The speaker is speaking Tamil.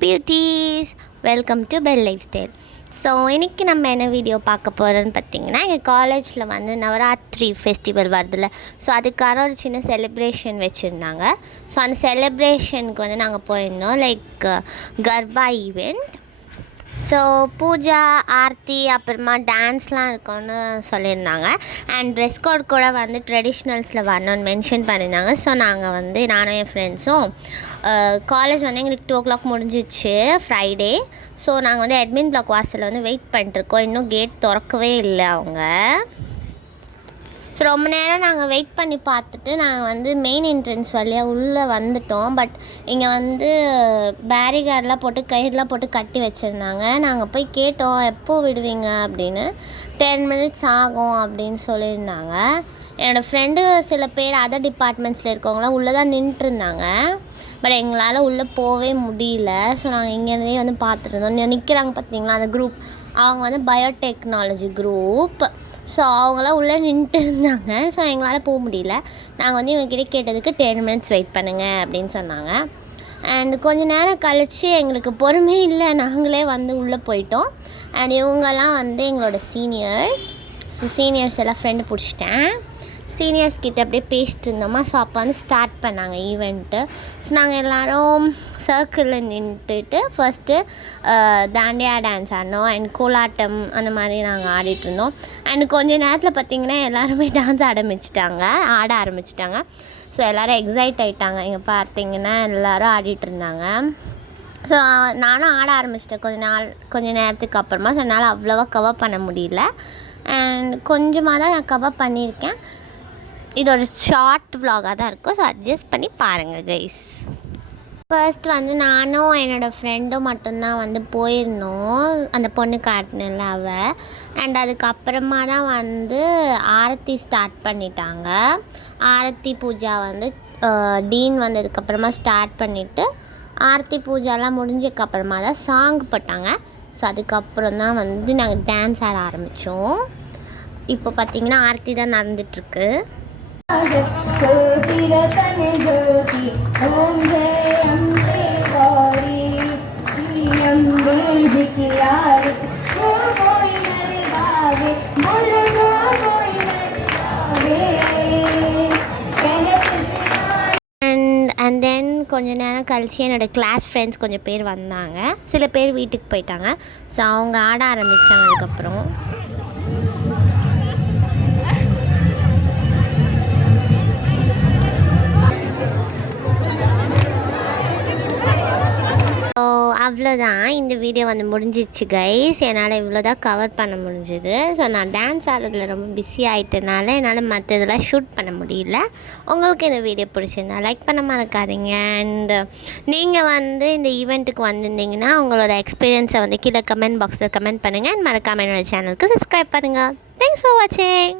beauties, welcome to Belle lifestyle. So இன்றைக்கி நம்ம என்ன வீடியோ பார்க்க போகிறோன்னு பார்த்தீங்கன்னா எங்கள் காலேஜில் வந்து நவராத்திரி ஃபெஸ்டிவல் வருதுல்ல. ஸோ அதுக்கான ஒரு சின்ன செலிப்ரேஷன் வச்சுருந்தாங்க. ஸோ அந்த செலிப்ரேஷனுக்கு வந்து நாங்கள் போயிருந்தோம், like Garba event. So puja, aarti, அப்புறமா டான்ஸ்லாம் இருக்கும்னு சொல்லியிருந்தாங்க. அண்ட் ட்ரெஸ் கோட் கூட வந்து ட்ரெடிஷ்னல்ஸில் வரணும்னு மென்ஷன் பண்ணியிருந்தாங்க. ஸோ நாங்கள் வந்து நானும் என் ஃப்ரெண்ட்ஸும் காலேஜ் வந்து எங்களுக்கு 2 o'clock முடிஞ்சிச்சு ஃப்ரைடே. ஸோ நாங்கள் வந்து அட்மின் பிளாக் வாசலில் வந்து வெயிட் பண்ணிட்டுருக்கோம். இன்னும் கேட் திறக்கவே இல்லை அவங்க. ஸோ ரொம்ப நேரம் நாங்கள் வெயிட் பண்ணி பார்த்துட்டு நாங்கள் வந்து மெயின் என்ட்ரன்ஸ் வழியாக உள்ளே வந்துட்டோம். பட் இங்கே வந்து பேரிகார்டெலாம் போட்டு கயிறுலாம் போட்டு கட்டி வச்சுருந்தாங்க. நாங்கள் போய் கேட்டோம் எப்போ விடுவீங்க அப்படின்னு. 10 minutes ஆகும் அப்படின்னு சொல்லியிருந்தாங்க. என்னோடய ஃப்ரெண்டு சில பேர் அதர் டிபார்ட்மெண்ட்ஸில் இருக்கவங்களாம் உள்ளே தான் நின்றுருந்தாங்க. பட் எங்களால் உள்ளே போகவே முடியல. ஸோ நாங்கள் இங்கேருந்தே வந்து பார்த்துருந்தோம். நிற்கிறாங்க பார்த்தீங்களா அந்த குரூப், அவங்க வந்து பயோடெக்னாலஜி குரூப். ஸோ அவங்களாம் உள்ளே நின்றுட்டு இருந்தாங்க. ஸோ எங்களால் போக முடியல. நாங்கள் வந்து இவங்ககிட்ட கேட்டதுக்கு 10 minutes வெயிட் பண்ணுங்கள் அப்படின்னு சொன்னாங்க. அண்ட் கொஞ்சம் நேரம் கழித்து எங்களுக்கு பொறுமை இல்லை, நாங்களே வந்து உள்ளே போயிட்டோம். அண்ட் இவங்கெல்லாம் வந்து எங்களோட சீனியர்ஸ். ஸோ சீனியர்ஸ் எல்லாம் ஃப்ரெண்டு பிடிச்சிட்டேன். சீனியர்ஸ் கிட்ட அப்படியே பேசிட்டு இருந்தோமா. ஸோ அப்போ வந்து ஸ்டார்ட் பண்ணாங்க ஈவெண்ட்டு. ஸோ நாங்கள் எல்லோரும் சர்க்கிளில் நின்றுட்டு ஃபஸ்ட்டு தாண்டியா டான்ஸ் ஆடினோம். அண்ட் கோலாட்டம் அந்த மாதிரி நாங்கள் ஆடிட்டுருந்தோம். அண்ட் கொஞ்சம் நேரத்தில் பார்த்திங்கன்னா எல்லாருமே டான்ஸ் ஆட ஆரம்பிச்சிட்டாங்க. ஸோ எல்லோரும் எக்ஸைட் ஆகிட்டாங்க. இங்கே பார்த்திங்கன்னா எல்லோரும் ஆடிட்டு இருந்தாங்க. ஸோ நானும் ஆட ஆரம்பிச்சிட்டேன் கொஞ்ச நேரத்துக்கு அப்புறமா. ஸோ என்னால் அவ்வளோவா கவர் பண்ண முடியல. அண்ட் கொஞ்சமாக தான் நான் கவர் பண்ணியிருக்கேன். இது ஒரு ஷார்ட் vlog-ஆக தான் இருக்கும். ஸோ அட்ஜஸ்ட் பண்ணி பாருங்கள் கைஸ். ஃபர்ஸ்ட் வந்து நானும் என்னோடய ஃப்ரெண்டும் மட்டும்தான் வந்து போயிருந்தோம். அந்த பொண்ணு காட்டினில்ல அவள். அண்ட் அதுக்கப்புறமா தான் வந்து ஆரத்தி ஸ்டார்ட் பண்ணிட்டாங்க. ஆரத்தி பூஜா வந்து டீன் வந்ததுக்கப்புறமா ஸ்டார்ட் பண்ணிவிட்டு ஆரத்தி பூஜாலாம் முடிஞ்சதுக்கப்புறமா தான் சாங் போட்டாங்க. ஸோ அதுக்கப்புறம் தான் வந்து நாங்கள் டான்ஸ் ஆட ஆரம்பித்தோம். இப்போ பார்த்திங்கன்னா ஆரத்தி தான் நடந்துகிட்ருக்கு. அண்ட் தென் கொஞ்சம் நேரம் கழித்து என்னோடய கிளாஸ் ஃப்ரெண்ட்ஸ் கொஞ்சம் பேர் வந்தாங்க. சில பேர் வீட்டுக்கு போயிட்டாங்க. ஸோ அவங்க ஆட ஆரம்பித்தாங்க. அதுக்கப்புறம் ஸோ அவ்வளோதான், இந்த வீடியோ வந்து முடிஞ்சிடுச்சு கைஸ். என்னால் இவ்வளோ தான் கவர் பண்ண முடிஞ்சுது. ஸோ நான் டான்ஸ் ஆடுறதுல ரொம்ப பிஸி ஆகிட்டனால என்னால் மற்றதெல்லாம் ஷூட் பண்ண முடியல. உங்களுக்கு இந்த வீடியோ பிடிச்சிருந்தா லைக் பண்ண மறக்காதீங்க. அண்ட் நீங்கள் வந்து இந்த ஈவெண்ட்டுக்கு வந்திருந்தீங்கன்னா உங்களோட எக்ஸ்பீரியன்ஸை வந்து கீழே கமெண்ட் பாக்ஸில் கமெண்ட் பண்ணுங்கள். அண்ட் மறக்காமல் என்னோடய சேனலுக்கு சப்ஸ்கிரைப் பண்ணுங்கள். தேங்க்ஸ் ஃபார் வாட்சிங்.